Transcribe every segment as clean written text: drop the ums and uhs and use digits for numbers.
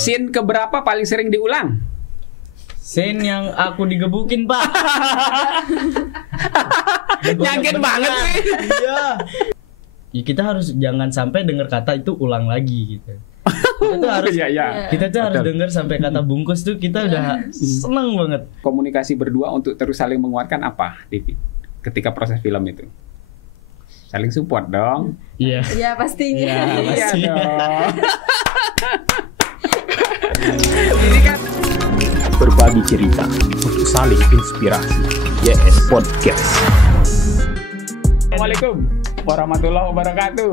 Scene keberapa paling sering diulang? Scene yang aku digebukin, Pak. Yakin banget sih. Iya. Ya, kita harus jangan sampai dengar kata itu ulang lagi gitu. Kita tuh harus kita tuh harus dengar sampai kata bungkus tuh kita udah seneng banget. Komunikasi berdua untuk terus saling menguatkan apa ketika proses film itu? Saling support dong. Iya. Iya pastinya. Iya dong. Ini kan berbagi cerita untuk saling inspirasi. YS Podcast. Assalamualaikum warahmatullahi wabarakatuh.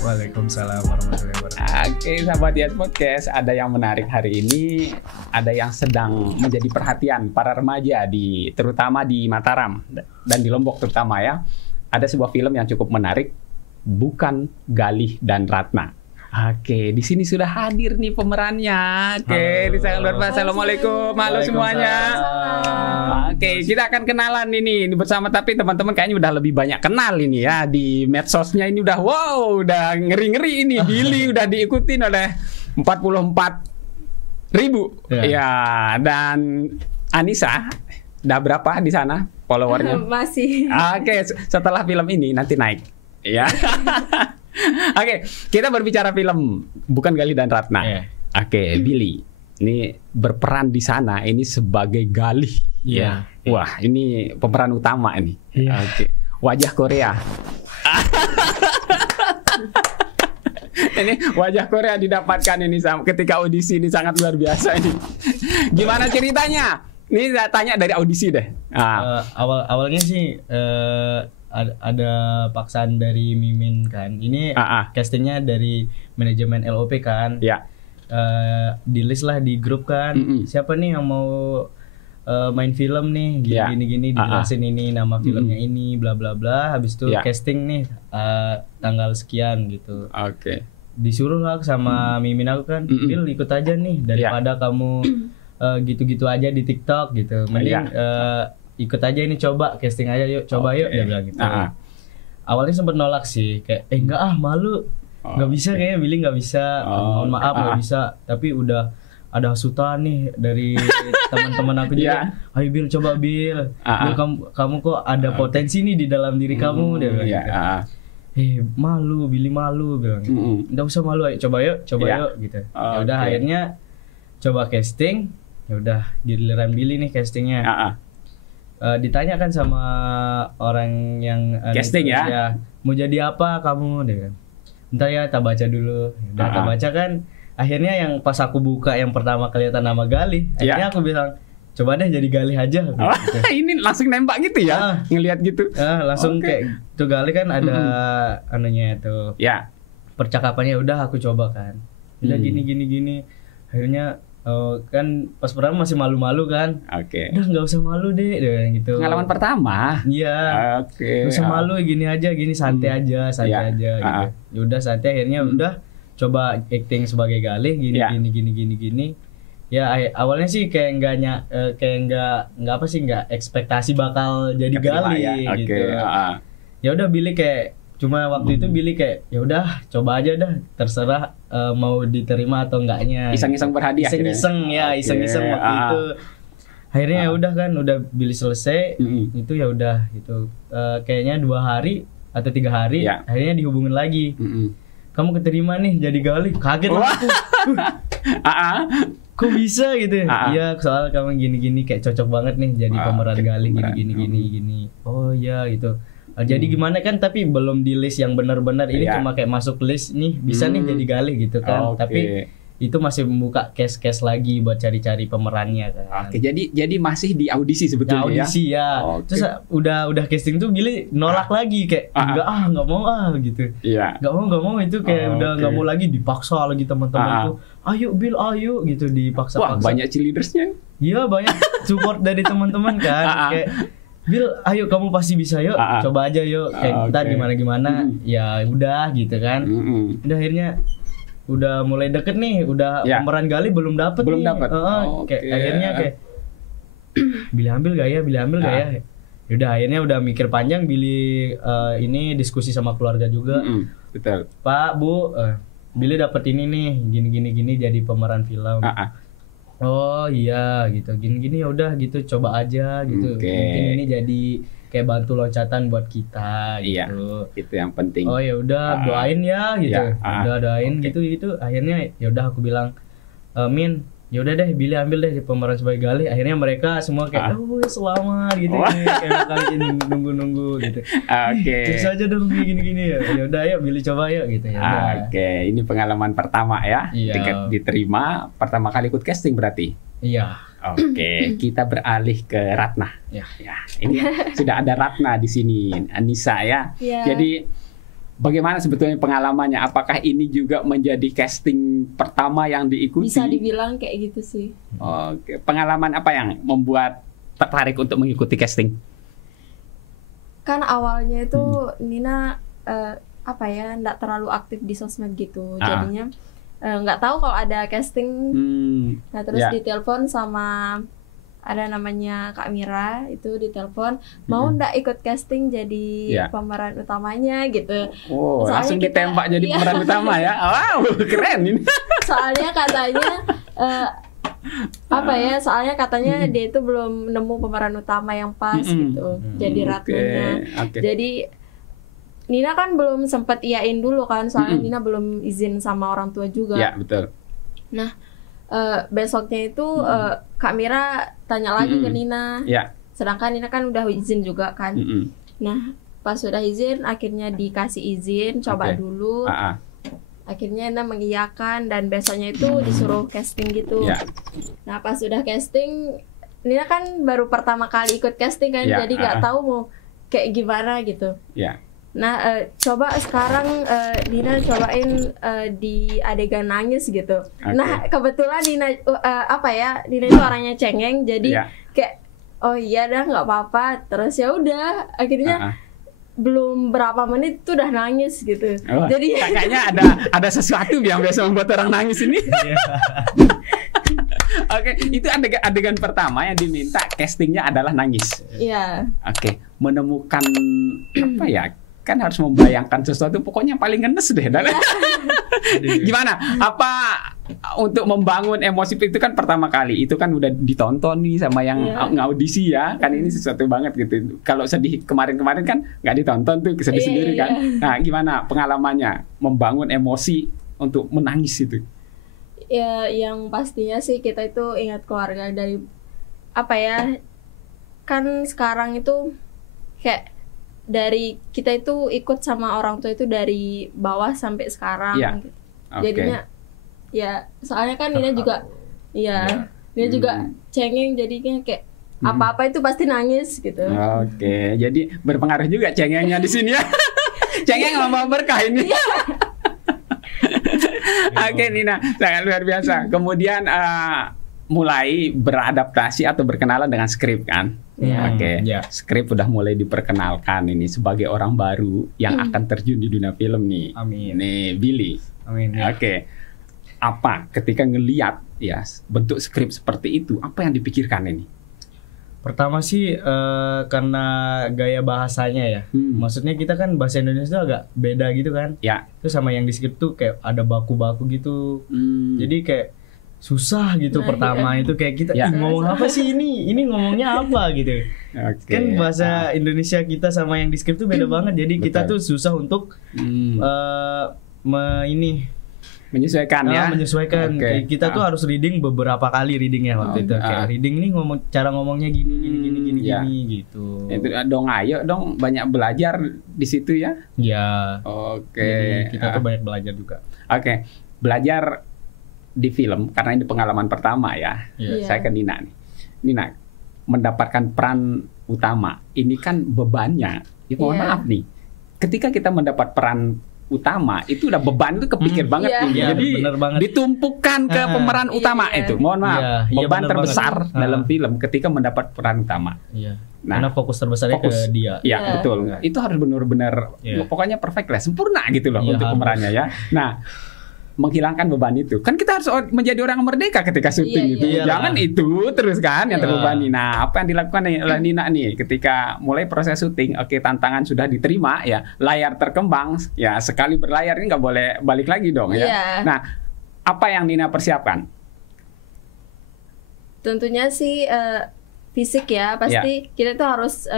Waalaikumsalam warahmatullahi wabarakatuh. Oke, sahabat YS Podcast, ada yang menarik hari ini, ada yang sedang menjadi perhatian para remaja terutama di Mataram dan di Lombok terutama ya. Ada sebuah film yang cukup menarik, Bukan Galih dan Ratna. Oke, di sini sudah hadir nih pemerannya. Oke, di sana luar biasa. Assalamualaikum, halo semuanya. Oke, kita akan kenalan ini bersama, tapi teman-teman kayaknya udah lebih banyak kenal ini ya di medsosnya ini udah udah ngeri-ngeri ini. Billy udah diikutin oleh 44.000. Ya, dan Anissa udah berapa di sana followernya? Masih. Oke, setelah film ini nanti naik. Ya. Oke, kita berbicara film Bukan Galih dan Ratna. Oke, Billy, ini berperan di sana ini sebagai Galih. Iya. Wah, ini pemeran utama ini. Oke, wajah Korea. Ini wajah Korea didapatkan ini ketika audisi ini sangat luar biasa ini. Gimana ceritanya? Ini saya tanya dari audisi deh. Awalnya sih ada paksaan dari Mimin kan. Ini castingnya dari manajemen LOP kan. Ya. Di list lah di grup kan. Siapa nih yang mau main film nih? Gini-gini dijelasin ini nama filmnya ini bla bla bla. Habis itu casting nih tanggal sekian gitu. Oke. Disuruh lah sama Mimin aku kan. Bil ikut aja nih daripada kamu gitu-gitu aja di TikTok gitu. Mending ikut aja ini, coba casting aja yuk, coba yuk, dia bilang gitu. Awalnya sempet nolak sih, kayak enggak malu, nggak bisa kayaknya Billy nggak bisa, mohon maaf nggak bisa. Tapi udah ada hasutan nih dari teman-teman aku juga. Ayo Bil, coba Bil, Bil kamu kok ada potensi nih di dalam diri kamu, dia bilang gitu. Malu, Billy malu, bilang gitu. Nggak usah malu, ayo coba yuk gitu. Ya udah akhirnya coba casting, ya udah giliran Billy nih castingnya. Ditanya kan sama orang yang casting ya, mau jadi apa kamu, dia kan. Bentar ya, tak baca dulu. Udah tak baca kan. Akhirnya yang pas aku buka yang pertama kelihatan nama Galih, akhirnya aku bilang coba deh jadi Galih aja. Gitu. Ini langsung nembak gitu ya, ngelihat gitu. Langsung kayak tuh Galih kan ada anunya itu. Ya. Percakapannya udah aku coba kan. Udah gini. Akhirnya kan pas pertama masih malu-malu kan. Oke. Udah nggak usah malu deh gitu. Pengalaman pertama. Iya. Oke. Nggak usah malu, gini aja, gini santai aja gitu. Ya udah santai, akhirnya udah coba acting sebagai Galih gini. Ya awalnya sih kayak nggak apa sih, nggak ekspektasi bakal jadi Galih gitu. Ya udah Billy kayak cuma waktu itu Billy kayak ya udah coba aja dah, terserah mau diterima atau enggaknya. Iseng-iseng berhadiah. Iseng-iseng waktu itu. Akhirnya ya udah kan, udah Billy selesai itu ya udah gitu. Kayaknya 2 hari atau 3 hari akhirnya dihubungin lagi. Kamu keterima nih jadi Galih. Kaget lah aku. Kok bisa gitu? Iya, soal kamu gini-gini kayak cocok banget nih jadi pemeran Galih gini. Oh iya gitu. Jadi gimana kan, tapi belum di list yang benar-benar, ini cuma kayak masuk list nih bisa nih jadi Galih gitu kan. Tapi itu masih membuka case-case lagi buat cari-cari pemerannya kan. Oke, jadi masih di audisi sebetulnya audisi ya. Terus udah casting tuh Billy nolak lagi kayak nggak mau gitu. Nggak mau itu kayak udah nggak mau lagi, dipaksa lagi teman-teman tuh. Ayo Bill, ayo gitu, dipaksa-paksa. Wah, banyak cheerleadersnya. Iya, banyak support dari teman-teman kan. Kayak Bil, ayo kamu pasti bisa yuk, coba aja yuk, kayak ntar gimana, ya udah gitu kan. Udah akhirnya udah mulai deket nih, udah pemeran Galih belum dapet. Kayak akhirnya kayak Billy ambil gak ya. Yaudah akhirnya udah mikir panjang, Billy ini diskusi sama keluarga juga. Betul. Pak, Bu, Billy dapat ini nih, gini jadi pemeran film. Oh iya gitu, gini ya udah gitu, coba aja gitu. Mungkin ini jadi kayak bantu loncatan buat kita gitu. Iya, itu yang penting. Oh ya udah doain ya gitu. Udah doain gitu. Akhirnya ya udah aku bilang, Min, ya udah deh Billy ambil deh pemeran sebagai Galih. Akhirnya mereka semua kayak selamat gitu kayak kali ini nunggu gitu. Terus aja dong gini ya. Ya udah ya Billy coba yuk gitu ya. Ini pengalaman pertama ya. Tiket diterima, pertama kali ikut casting berarti. Iya. Kita beralih ke Ratna. Ya, ini sudah ada Ratna di sini, Anissa ya. Jadi bagaimana sebetulnya pengalamannya? Apakah ini juga menjadi casting pertama yang diikuti? Bisa dibilang kayak gitu sih. Pengalaman apa yang membuat tertarik untuk mengikuti casting? Kan awalnya itu Nina nggak terlalu aktif di sosmed gitu, jadinya nggak tahu kalau ada casting. Nah terus ditelepon sama ada namanya Kak Mira, itu ditelepon mau ndak ikut casting jadi pemeran utamanya gitu. Langsung ditembak jadi pemeran utama ya. Wow, keren ini. Soalnya katanya dia itu belum nemu pemeran utama yang pas gitu. Jadi Ratnanya. Jadi Nina kan belum sempat iyain dulu kan, soalnya Nina belum izin sama orang tua juga. Iya, betul. Nah, besoknya itu Kak Mira tanya lagi ke Nina. Sedangkan Nina kan udah izin juga kan. Nah, pas sudah izin, akhirnya dikasih izin, coba dulu. Akhirnya Nina mengiyakan dan besoknya itu disuruh casting gitu. Nah, pas sudah casting, Nina kan baru pertama kali ikut casting kan, jadi nggak tahu mau kayak gimana gitu. Nah, coba sekarang Nina cobain di adegan nangis gitu. Nah, kebetulan Nina Nina itu orangnya cengeng, jadi kayak oh iya dah nggak apa-apa. Terus ya udah, akhirnya belum berapa menit tuh udah nangis gitu. Jadi kayaknya ada sesuatu yang biasa membuat orang nangis ini. Itu adegan pertama yang diminta castingnya adalah nangis. Menemukan apa ya? Kan harus membayangkan sesuatu, pokoknya paling ngenes deh. Gimana? Apa untuk membangun emosi itu kan pertama kali, itu kan udah ditonton nih sama yang ngaudisi ya, kan ini sesuatu banget gitu. Kalau sedih kemarin-kemarin kan nggak ditonton tuh, sedih sendiri kan. Nah, gimana pengalamannya membangun emosi untuk menangis itu? Ya, yang pastinya sih kita itu ingat keluarga dari kan sekarang itu kayak dari kita itu ikut sama orang tua itu dari bawah sampai sekarang gitu. Jadinya ya soalnya kan Nina juga Nina juga cengeng, jadinya kayak apa-apa itu pasti nangis gitu. Jadi berpengaruh juga cengengnya di sini ya. Cengeng membawa berkah ini. Nina, sangat luar biasa. Kemudian mulai beradaptasi atau berkenalan dengan skrip kan. Skrip udah mulai diperkenalkan ini sebagai orang baru yang akan terjun di dunia film nih. Nih Billy. Apa ketika ngelihat bentuk skrip seperti itu, apa yang dipikirkan ini? Pertama sih karena gaya bahasanya ya. Maksudnya kita kan bahasa Indonesia itu agak beda gitu kan. Terus sama yang di skrip tuh kayak ada baku-baku gitu. Jadi kayak susah gitu pertama itu kayak kita ngomong apa sih ini ngomongnya apa gitu. Kan bahasa Indonesia kita sama yang di skrip tuh beda banget, jadi kita tuh susah untuk menyesuaikan menyesuaikan. Kita tuh harus reading beberapa kali readingnya waktu itu. Kayak reading ini cara ngomongnya gini gitu. Itu dong, ayo dong banyak belajar di situ ya. Jadi kita tuh banyak belajar juga. Belajar di film karena ini pengalaman pertama ya. Saya ke Nina nih. Nina mendapatkan peran utama. Ini kan bebannya. Mohon maaf nih. Ketika kita mendapat peran utama itu udah beban itu kepikir banget nih. Jadi ditumpukan ke pemeran utama itu. Mohon maaf. Beban terbesar dalam film ketika mendapat peran utama. Nah, karena fokus terbesarnya ke dia. Betul. Itu harus benar-benar pokoknya perfect lah, sempurna gitu loh untuk pemerannya ya. Nah, menghilangkan beban itu. Kan kita harus menjadi orang merdeka ketika syuting itu. Jangan itu terus kan yang terbebani. Nah, apa yang dilakukan oleh Nina nih ketika mulai proses syuting, tantangan sudah diterima ya, layar terkembang, ya sekali berlayar ini nggak boleh balik lagi dong ya. Nah, apa yang Nina persiapkan? Tentunya sih fisik ya, pasti kita tuh harus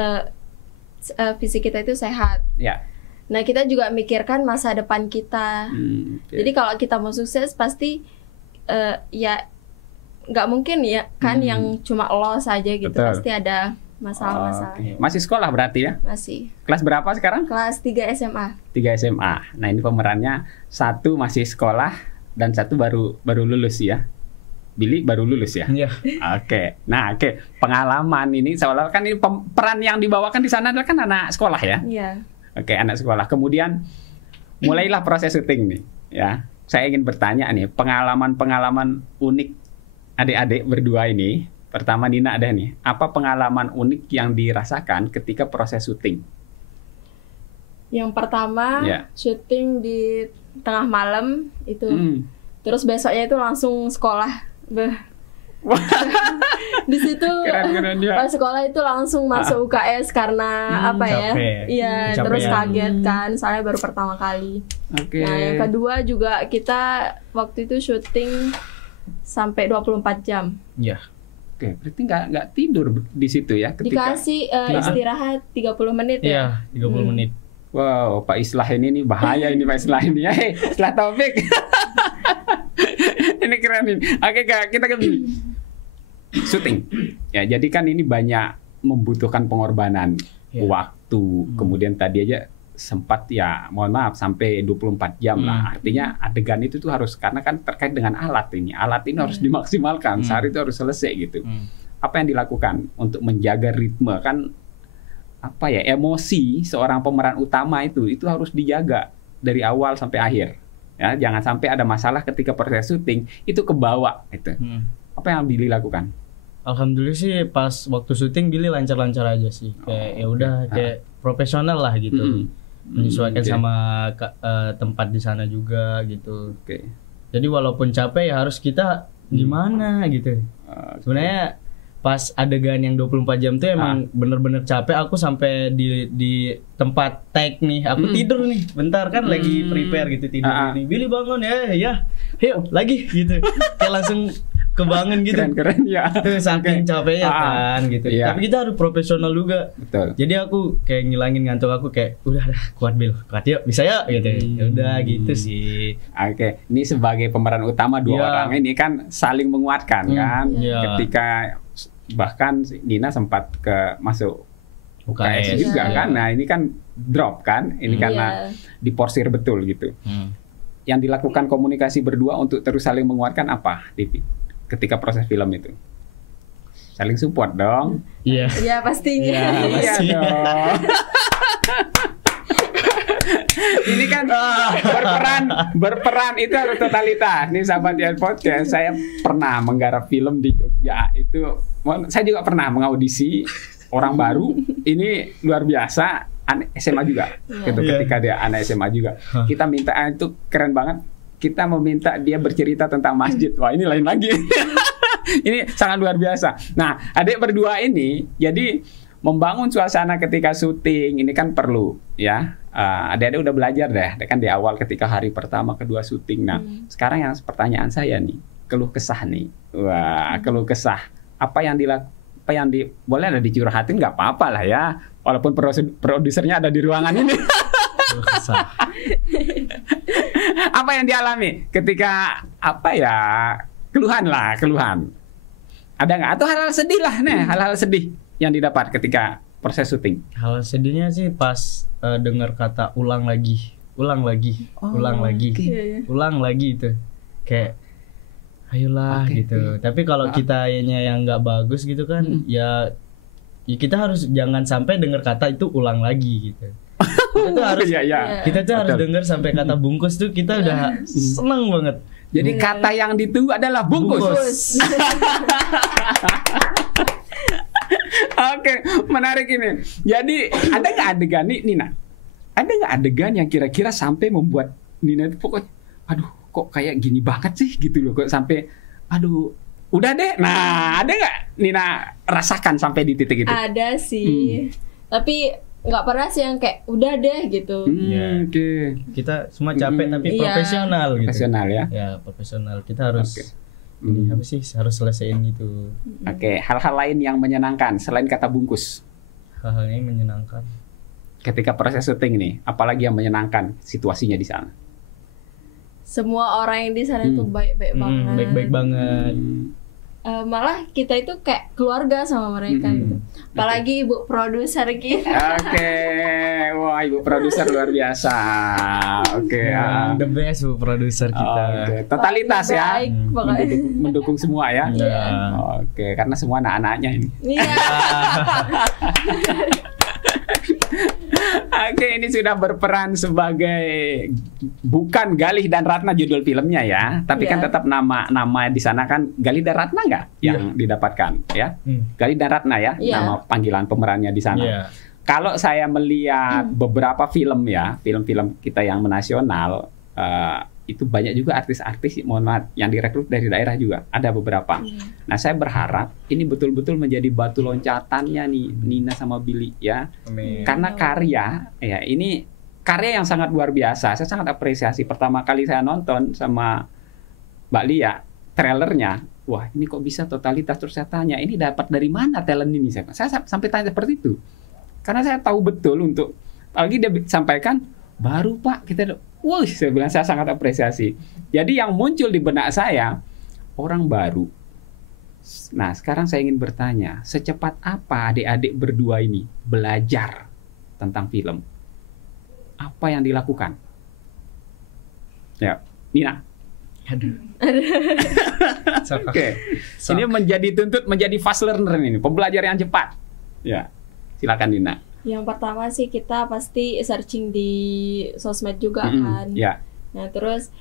fisik kita itu sehat. Nah, kita juga mikirkan masa depan kita. Jadi kalau kita mau sukses pasti ya nggak mungkin ya kan yang cuma loss aja gitu. Betul. Pasti ada masalah-masalah. Masih sekolah berarti ya? Masih. Kelas berapa sekarang? Kelas 3 SMA. 3 SMA. Nah, ini pemerannya satu masih sekolah dan satu baru lulus ya. Billy baru lulus ya? Iya. Nah, pengalaman ini seolah kan ini peran yang dibawakan di sana adalah kan anak sekolah ya? Iya. Anak sekolah. Kemudian mulailah proses syuting nih, ya. Saya ingin bertanya nih, pengalaman unik adik-adik berdua ini. Pertama Nina ada nih, apa pengalaman unik yang dirasakan ketika proses syuting? Yang pertama, syuting di tengah malam itu. Terus besoknya itu langsung sekolah. Di situ pas sekolah itu langsung masuk UKS karena apa ya? Iya, terus kaget kan, soalnya baru pertama kali. Nah, yang kedua juga kita waktu itu syuting sampai 24 jam. Iya. Berarti nggak tidur di situ ya? Dikasih istirahat 30 menit ya? Iya, 30 menit. Wow, Pak Islah ini bahaya ini Pak Islah ini. Islah Taufik. Ini keren ini. Kak, kita syuting. Ya, jadi kan ini banyak membutuhkan pengorbanan waktu. Kemudian tadi aja sempat ya, mohon maaf sampai 24 jam lah. Artinya adegan itu tuh harus, karena kan terkait dengan alat ini. Alat ini harus dimaksimalkan. Sehari itu harus selesai gitu. Apa yang dilakukan untuk menjaga ritme kan? Apa ya, emosi seorang pemeran utama itu harus dijaga dari awal sampai akhir. Ya, jangan sampai ada masalah ketika proses syuting itu kebawa itu. Apa yang Billy lakukan? Alhamdulillah sih pas waktu syuting Billy lancar-lancar aja sih. Kayak ya udah kayak profesional lah gitu. Menyesuaikan sama tempat di sana juga gitu. Jadi walaupun capek ya harus kita gimana gitu. Sebenarnya pas adegan yang 24 jam tuh emang bener-bener capek. Aku sampai di tempat take nih, aku tidur nih bentar kan lagi prepare gitu, tidur ini. Billy bangun ya yuk lagi gitu. Kayak langsung kebangun gitu. Keren ya. Tuh saking capeknya kan gitu. Tapi kita harus profesional juga. Betul. Jadi aku kayak ngilangin ngantuk aku, kayak udah kuat Bill, kuat yuk, bisa ya gitu. Ya udah gitu sih. Ini sebagai pemeran utama dua orang ini kan saling menguatkan kan. Ketika bahkan Nina sempat masuk UKS juga kan. Nah, ini kan drop kan. Ini karena diporsir betul gitu. Yang dilakukan komunikasi berdua untuk terus saling menguatkan apa, Tipi? Ketika proses film itu saling support dong. Iya pastinya. Iya dong. Ini kan berperan itu harus totalitas. Nih sahabat Yan Podcast, saya pernah menggarap film di Jogja itu. Saya juga pernah mengaudisi orang baru. Ini luar biasa. Anak SMA juga. Ketika dia anak SMA juga. Kita minta itu keren banget. Kita meminta dia bercerita tentang masjid. Wah, ini lain lagi. Ini sangat luar biasa. Nah, adik berdua ini jadi membangun suasana ketika syuting ini kan perlu ya. Adik-adik udah belajar deh kan di awal ketika hari pertama kedua syuting. Nah, sekarang yang pertanyaan saya nih, keluh kesah nih. Wah, keluh kesah. Apa yang boleh ada dicurhatin nggak apa-apa lah ya. Walaupun produsernya ada di ruangan ini. Apa yang dialami ketika keluhan ada nggak, atau hal-hal sedih lah nih, hal-hal sedih yang didapat ketika proses syuting? Hal sedihnya sih pas dengar kata ulang lagi itu kayak ayolah gitu. Tapi kalau kitanya yang nggak bagus gitu kan ya kita harus jangan sampai dengar kata itu ulang lagi gitu. Kita tuh harus dengar sampai kata bungkus tuh kita udah seneng banget. Jadi kata yang ditunggu adalah bungkus. Oke, menarik ini. Jadi ada nggak adegan nih Nina? Ada nggak adegan yang kira-kira sampai membuat Nina itu pokoknya, aduh kok kayak gini banget sih gitu loh, kok sampai aduh udah deh. Nah, ada nggak Nina rasakan sampai di titik itu? Ada sih, tapi nggak pernah sih yang kayak udah deh gitu. Oke. Kita semua capek tapi profesional gitu. Profesional ya? Ya profesional. Kita harus apa sih, harus selesaiin gitu. Oke. Hal-hal lain yang menyenangkan selain kata bungkus? Hal-hal yang menyenangkan. Ketika proses syuting nih, apalagi yang menyenangkan situasinya di sana? Semua orang yang di sana itu baik-baik banget. Baik-baik banget. Malah kita itu kayak keluarga sama mereka gitu. Apalagi ibu produser kita. Wah, ibu produser luar biasa. The best bu produser kita. Totalitas ya. Baik, mendukung semua ya. Karena semua anak-anaknya ini. Iya. Ini sudah berperan sebagai bukan Galih dan Ratna judul filmnya ya, tapi kan tetap nama di sana kan Galih dan Ratna nggak yang didapatkan ya? Galih dan Ratna ya, nama panggilan pemerannya di sana. Kalau saya melihat beberapa film ya, film-film kita yang menasional, itu banyak juga artis-artis yang direkrut dari daerah juga, ada beberapa. Nah, saya berharap ini betul-betul menjadi batu loncatannya nih Nina sama Billy ya. Karena karya ya, ini karya yang sangat luar biasa. Saya sangat apresiasi. Pertama kali saya nonton sama Mbak Lia trailernya, wah ini kok bisa totalitas, terus saya tanya ini dapat dari mana talent ini? Saya sampai tanya seperti itu. Karena saya tahu betul untuk, apalagi dia sampaikan baru Pak kita, wah saya bilang saya sangat apresiasi. Jadi yang muncul di benak saya orang baru. Nah sekarang saya ingin bertanya, secepat apa adik-adik berdua ini belajar tentang film? Apa yang dilakukan? Ya, Nina. Ini menjadi fast learner ini, pembelajar yang cepat. Ya, silakan Nina. Yang pertama sih kita pasti searching di sosmed juga kan. Nah terus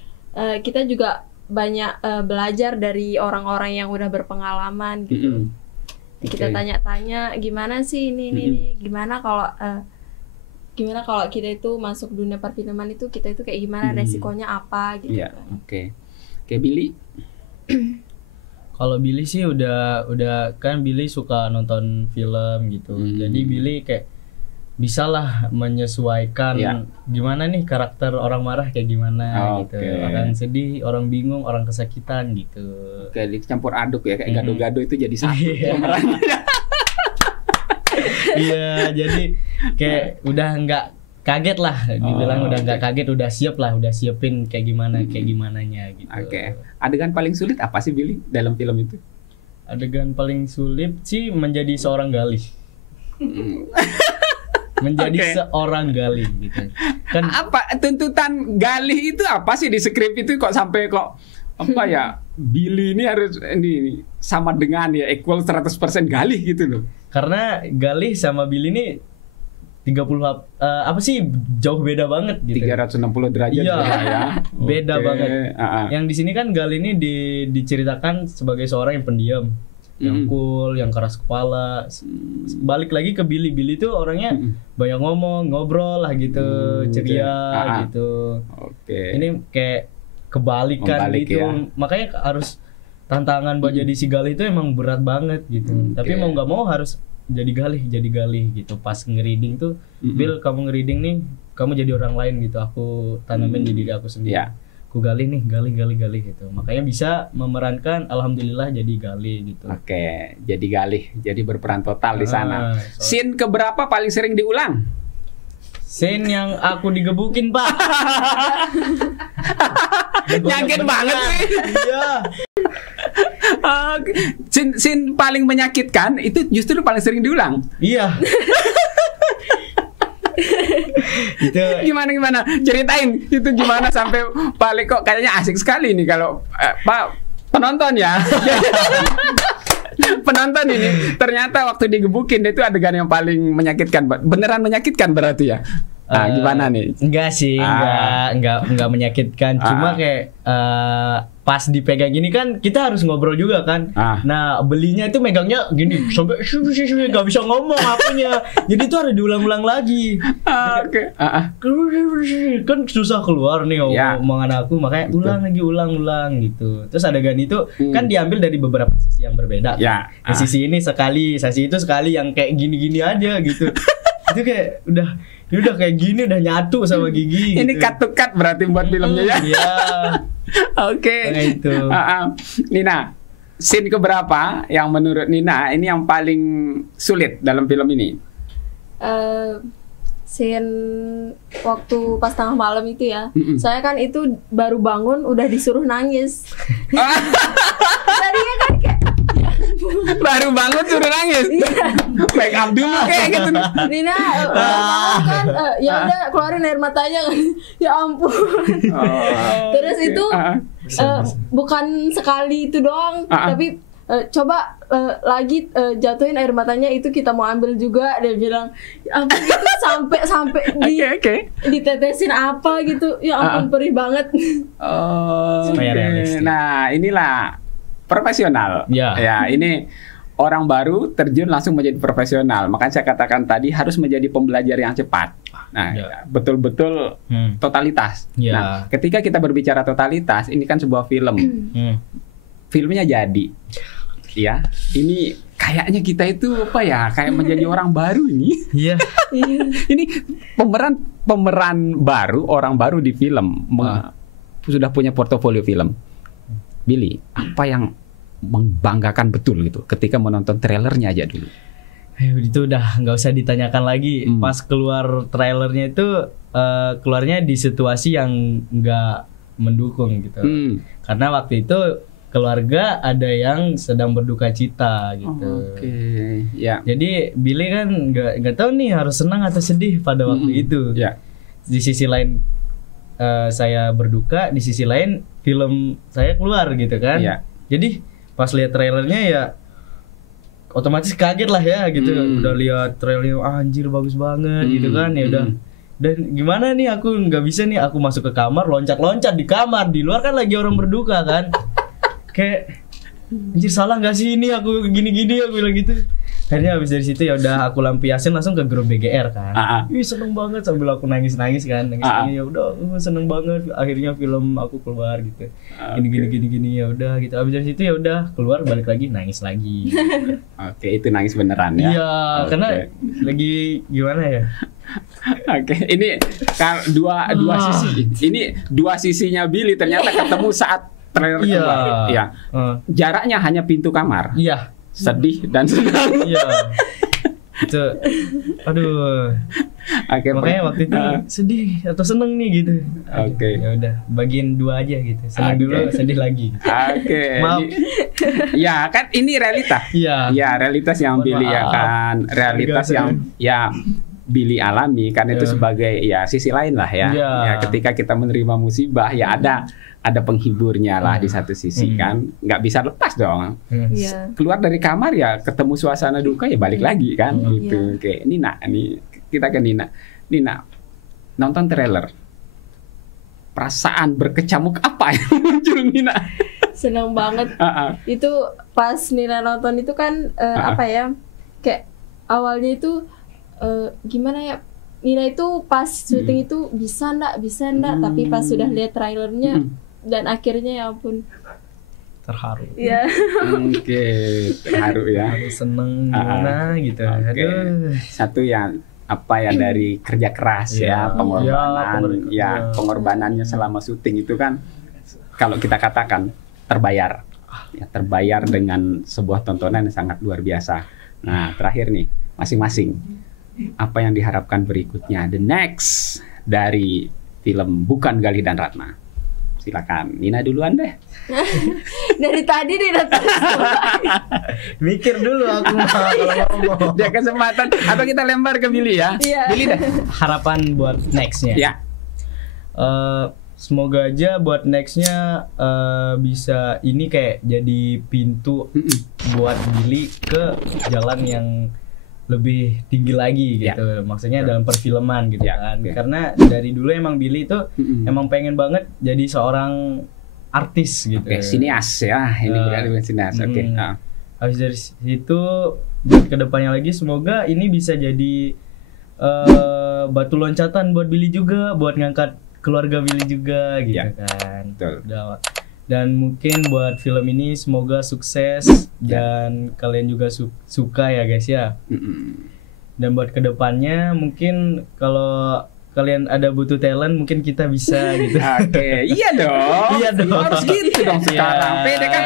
kita juga banyak belajar dari orang-orang yang udah berpengalaman gitu. Kita tanya-tanya gimana sih ini gimana kalau kita itu masuk dunia perfilman itu, kita itu kayak gimana, resikonya apa gitu. Oke, Billy. Kalau Billy sih udah kan Billy suka nonton film gitu. Jadi Billy kayak bisalah menyesuaikan gimana nih karakter orang marah kayak gimana gitu. Orang sedih, orang bingung, orang kesakitan gitu. Kayak campur aduk ya, kayak gado-gado itu jadi satu pemerannya. Iya, jadi kayak udah nggak kaget lah, dibilang udah nggak kaget, udah siap lah, udah siapin kayak gimananya gitu. Adegan paling sulit apa sih Billy dalam film itu? Adegan paling sulit sih menjadi seorang Galih. Menjadi seorang Galih gitu. Kan apa tuntutan Galih itu apa sih di skrip itu kok sampai apa ya, Billy ini harus ini sama dengan ya equal 100% Galih gitu loh. Karena Galih sama Billy ini 30 apa sih jauh beda banget gitu. 360 derajat ya. Beda banget. Yang di sini kan Galih ini diceritakan sebagai seorang yang pendiam, yang cool, yang keras kepala. Balik lagi ke Billy tuh orangnya banyak ngobrol lah gitu, ceria gitu. Ini kayak kebalikan gitu. Makanya harus tantangan buat jadi si Galih itu emang berat banget gitu. Tapi mau nggak mau harus jadi Galih gitu. Pas ngereading tuh, Bill kamu ngereading nih, kamu jadi orang lain gitu. Aku tanamin di diri aku sendiri. Aku Galih nih, Galih gitu. Makanya bisa memerankan, alhamdulillah jadi Galih gitu. Jadi Galih, jadi berperan total di sana. Scene keberapa paling sering diulang? Scene yang aku digebukin, Pak. Nyangkin banget sih. Iya. Scene paling menyakitkan itu justru paling sering diulang. Iya. Itu gimana ceritain itu gimana sampai paling kok kayaknya asik sekali nih kalau Pak penonton ya. Penonton ini ternyata waktu digebukin itu adegan yang paling menyakitkan. Beneran menyakitkan berarti ya? Gimana nih? Enggak sih, enggak menyakitkan. Cuma kayak pas dipegang gini kan kita harus ngobrol juga kan. Nah belinya itu megangnya gini sampai nggak bisa ngomong akunya. Jadi itu harus diulang-ulang lagi. Kan susah keluar nih omongan aku, makanya ulang gitu. Terus adegan itu kan diambil dari beberapa sisi yang berbeda. Sisi ini sekali, sisi itu sekali yang kayak gini-gini aja gitu. Itu kayak udah kayak gini udah nyatu sama gigi. Ini gitu. cut to cut berarti buat filmnya ya. Iya. Oke. Itu. Nina, scene keberapa yang menurut Nina ini yang paling sulit dalam film ini? Scene waktu pas tengah malam itu ya. Saya kan itu baru bangun udah disuruh nangis. Tadinya kan kayak baru bangun suruh nangis. Make up dulu kayak gitu. Nina kan ya udah keluarin air matanya kan. Ya ampun. Terus itu bukan sekali itu doang, tapi coba lagi jatuhin air matanya, itu kita mau ambil juga. Dia bilang ya ampun, itu sampai ditetesin apa gitu. Ya ampun, perih banget. Nah inilah profesional. Ya ini orang baru terjun langsung menjadi profesional. Makanya saya katakan tadi harus menjadi pembelajar yang cepat. Nah, betul-betul totalitas. Nah, ketika kita berbicara totalitas, ini kan sebuah film. Filmnya jadi. Ya, ini kayaknya kita itu apa ya? Kayak menjadi orang baru ini. Iya. Ini pemeran baru, orang baru di film. Sudah punya portofolio film. Billy, apa yang membanggakan betul gitu ketika menonton trailernya aja dulu? Itu udah nggak usah ditanyakan lagi. Pas keluar trailernya itu keluarnya di situasi yang nggak mendukung gitu. Karena waktu itu keluarga ada yang sedang berduka cita gitu. Jadi Billy kan nggak tahu nih harus senang atau sedih pada waktu itu. Di sisi lain saya berduka, di sisi lain film saya keluar gitu kan. Jadi pas lihat trailernya ya otomatis kaget lah ya gitu. Udah lihat trailernya anjir bagus banget gitu kan. Ya udah. Dan gimana nih, aku nggak bisa nih, aku masuk ke kamar loncat-loncat di kamar, di luar kan lagi orang berduka kan. Kayak anjir salah nggak sih ini, aku gini-gini, aku bilang gitu. Akhirnya habis dari situ ya udah aku lampiasin langsung ke grup BGR kan. Ih seneng banget, sambil aku nangis-nangis kan. Nangis-nangis ya udah seneng banget, akhirnya film aku keluar gitu. Gini ya udah gitu. Habis dari situ ya udah keluar, balik lagi nangis lagi. Itu nangis beneran ya. Iya, karena lagi gimana ya? Ini dua sisi. Ini dua sisinya Billy ternyata ketemu saat trailer keluar. Iya. Jaraknya hanya pintu kamar. Iya. Sedih dan senang. Iya. Itu aduh. Makanya waktu itu sedih atau seneng nih gitu. Ya udah, bagian dua aja gitu. Senang dulu, sedih lagi. Maaf. Ya, kan ini realitas. Ya, realitas yang Billy ya kan. Realitas yang Billy alami kan itu sebagai ya sisi lain lah ya. Ya ketika kita menerima musibah ya ada penghiburnya lah di satu sisi kan, nggak bisa lepas dong. Keluar dari kamar ya ketemu suasana duka ya balik lagi kan gitu. Oke, Nina, ini kita ke Nina. Nina nonton trailer, perasaan berkecamuk apa yang muncul Nina? Seneng banget. Itu pas Nina nonton itu kan apa ya, kayak awalnya itu gimana ya, Nina itu pas syuting itu bisa ndak, tapi pas sudah lihat trailernya dan akhirnya ya ampun terharu. Iya. Terharu ya. Seneng gimana gitu. Aduh. Satu yang apa ya, dari kerja keras pengorbanannya selama syuting itu kan kalau kita katakan terbayar. Ya, terbayar dengan sebuah tontonan yang sangat luar biasa. Nah, terakhir nih, masing-masing apa yang diharapkan berikutnya, the next dari film Bukan Galih dan Ratna? Silakan, Nina duluan deh. Dari tadi Nina mikir dulu aku kalau ngomong. Dia kesempatan atau kita lempar ke Billy ya. Billy deh. Harapan buat nextnya. Ya. Semoga aja buat nextnya bisa ini kayak jadi pintu buat Billy ke jalan yang lebih tinggi lagi gitu. Maksudnya dalam perfilman gitu kan. Karena dari dulu emang Billy itu emang pengen banget jadi seorang artis gitu. Oke, sinias ya. Ini berarti sinias. Oke. Habis dari situ buat kedepannya lagi semoga ini bisa jadi batu loncatan buat Billy juga, buat ngangkat keluarga Billy juga gitu kan. Betul. Dan mungkin buat film ini semoga sukses dan kalian juga suka ya guys ya. Dan buat kedepannya mungkin kalau kalian ada butuh talent mungkin kita bisa gitu. Oke, iya dong. Iya dong. Harus gitu dong sekarang. Pede kan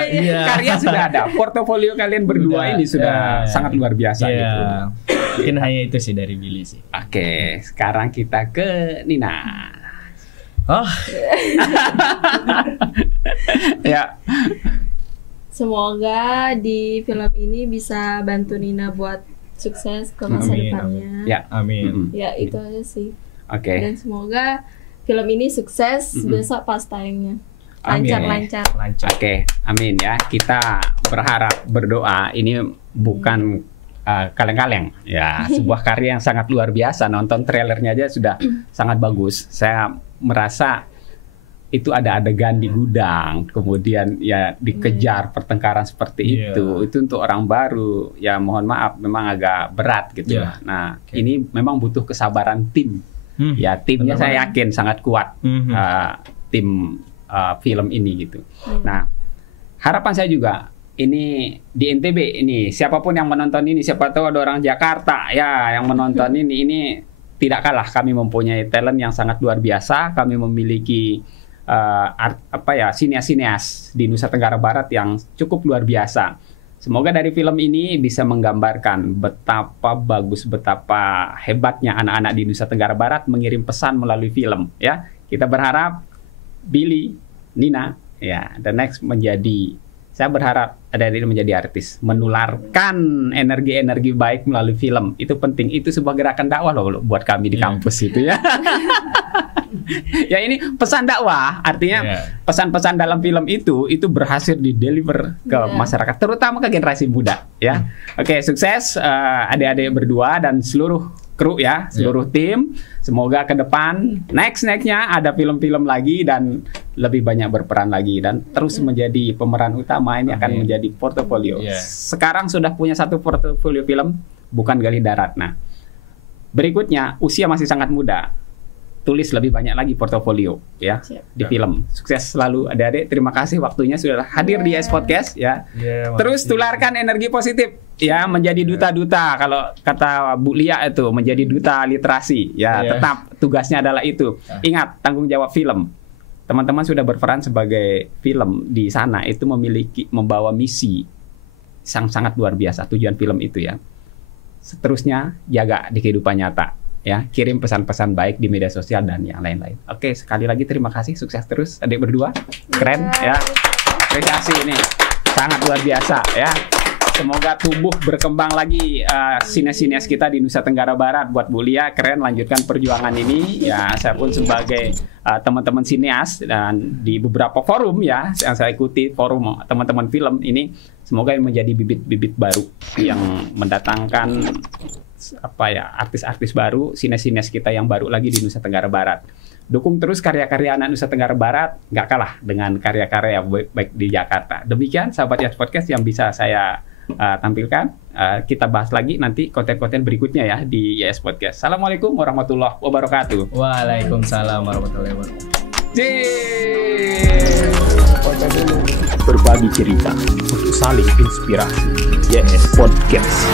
karya sudah ada. Portofolio kalian berdua ini sudah sangat luar biasa gitu. Mungkin hanya itu sih dari Billy sih. Oke, sekarang kita ke Nina. Ya. Semoga di film ini bisa bantu Nina buat sukses ke masa depannya. Ya, amin. Ya, itu aja sih. Oke. Dan semoga film ini sukses besok pas tayangnya. Lancar. Oke, amin ya. Kita berdoa ini bukan kaleng-kaleng ya, sebuah karya yang sangat luar biasa. Nonton trailernya aja sudah sangat bagus. Saya merasa itu ada adegan di gudang, kemudian ya dikejar pertengkaran seperti itu untuk orang baru ya, mohon maaf memang agak berat gitu. Nah, ini memang butuh kesabaran tim. Ya, timnya saya yakin sangat kuat, tim film ini gitu. Nah, harapan saya juga ini di NTB ini siapapun yang menonton ini, siapa tahu ada orang Jakarta ya yang menonton ini tidak kalah. Kami mempunyai talent yang sangat luar biasa. Kami memiliki sinias-sinias di Nusa Tenggara Barat yang cukup luar biasa. Semoga dari film ini bisa menggambarkan betapa bagus, betapa hebatnya anak-anak di Nusa Tenggara Barat mengirim pesan melalui film ya. Kita berharap Billy, Nina ya, the next saya berharap ada ini menjadi artis, menularkan energi-energi baik melalui film. Itu penting, itu sebuah gerakan dakwah loh buat kami di kampus itu ya. Ya ini pesan dakwah, artinya pesan-pesan dalam film itu berhasil di-deliver ke masyarakat, terutama ke generasi muda ya. Oke, sukses adik-adik berdua dan seluruh kru ya, seluruh tim. Semoga ke depan next-nya ada film-film lagi dan lebih banyak berperan lagi dan terus menjadi pemeran utama. Ini akan menjadi portofolio. Sekarang sudah punya satu portofolio film, bukan gali darat. Nah, berikutnya usia masih sangat muda. Tulis lebih banyak lagi portofolio ya di film. Sukses selalu adik-adik. Terima kasih waktunya sudah hadir di YS Podcast ya. Terus tularkan energi positif ya, menjadi duta-duta. Kalau kata Bu Lia itu menjadi duta literasi ya. Tetap tugasnya adalah itu. Ingat, tanggung jawab film. Teman-teman sudah berperan sebagai film di sana, itu membawa misi sangat luar biasa. Tujuan film itu ya. Seterusnya jaga di kehidupan nyata. Ya, kirim pesan-pesan baik di media sosial dan yang lain-lain. Oke, sekali lagi terima kasih, sukses terus adik berdua. Keren ya. Apresiasi ini sangat luar biasa ya. Semoga tumbuh berkembang lagi sinias-sinias kita di Nusa Tenggara Barat. Buat Bu Lia, keren, lanjutkan perjuangan ini. Ya, saya pun sebagai teman-teman sinias dan di beberapa forum ya yang saya ikuti, forum teman-teman film ini, semoga menjadi bibit-bibit baru yang mendatangkan artis-artis baru, sinias-sinias kita yang baru lagi di Nusa Tenggara Barat. Dukung terus karya-karya anak Nusa Tenggara Barat, nggak kalah dengan karya-karya baik di Jakarta. Demikian sahabat YS Podcast yang bisa saya tampilkan. Kita bahas lagi nanti konten-konten berikutnya ya di YS Podcast. Assalamualaikum warahmatullahi wabarakatuh. Waalaikumsalam warahmatullahi wabarakatuh. Berbagi cerita untuk saling inspirasi. YS Podcast.